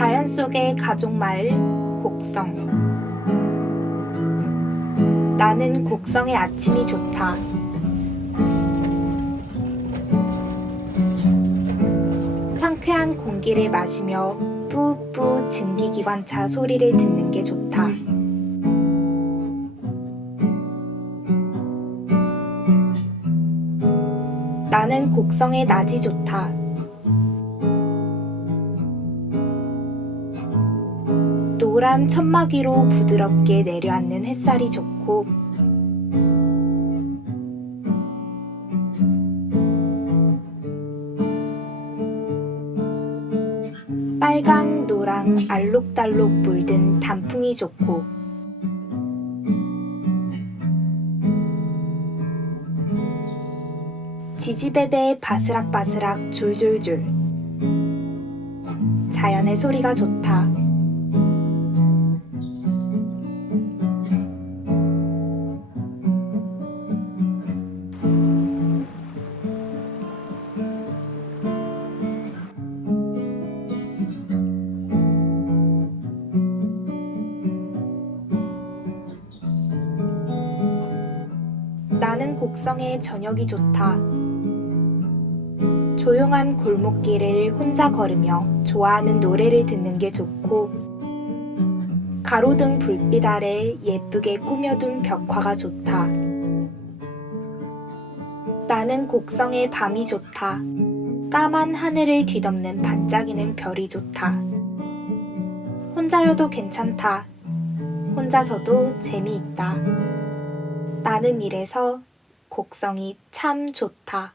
자연 속의 가족 마을 곡성. 나는 곡성의 아침이 좋다. 상쾌한 공기를 마시며 뿌뿌 증기기관차 소리를 듣는 게 좋다. 나는 곡성의 낮이 좋다. 노란 천막위로 부드럽게 내려앉는 햇살이 좋고 빨강, 노랑, 알록달록 물든 단풍이 좋고 지지배배 바스락바스락 졸졸졸 자연의 소리가 좋다. 나는 곡성의 저녁이 좋다. 조용한 골목길을 혼자 걸으며 좋아하는 노래를 듣는 게 좋고, 가로등 불빛 아래 예쁘게 꾸며둔 벽화가 좋다. 나는 곡성의 밤이 좋다. 까만 하늘을 뒤덮는 반짝이는 별이 좋다. 혼자여도 괜찮다. 혼자서도 재미있다. 나는 이래서 곡성이 참 좋다.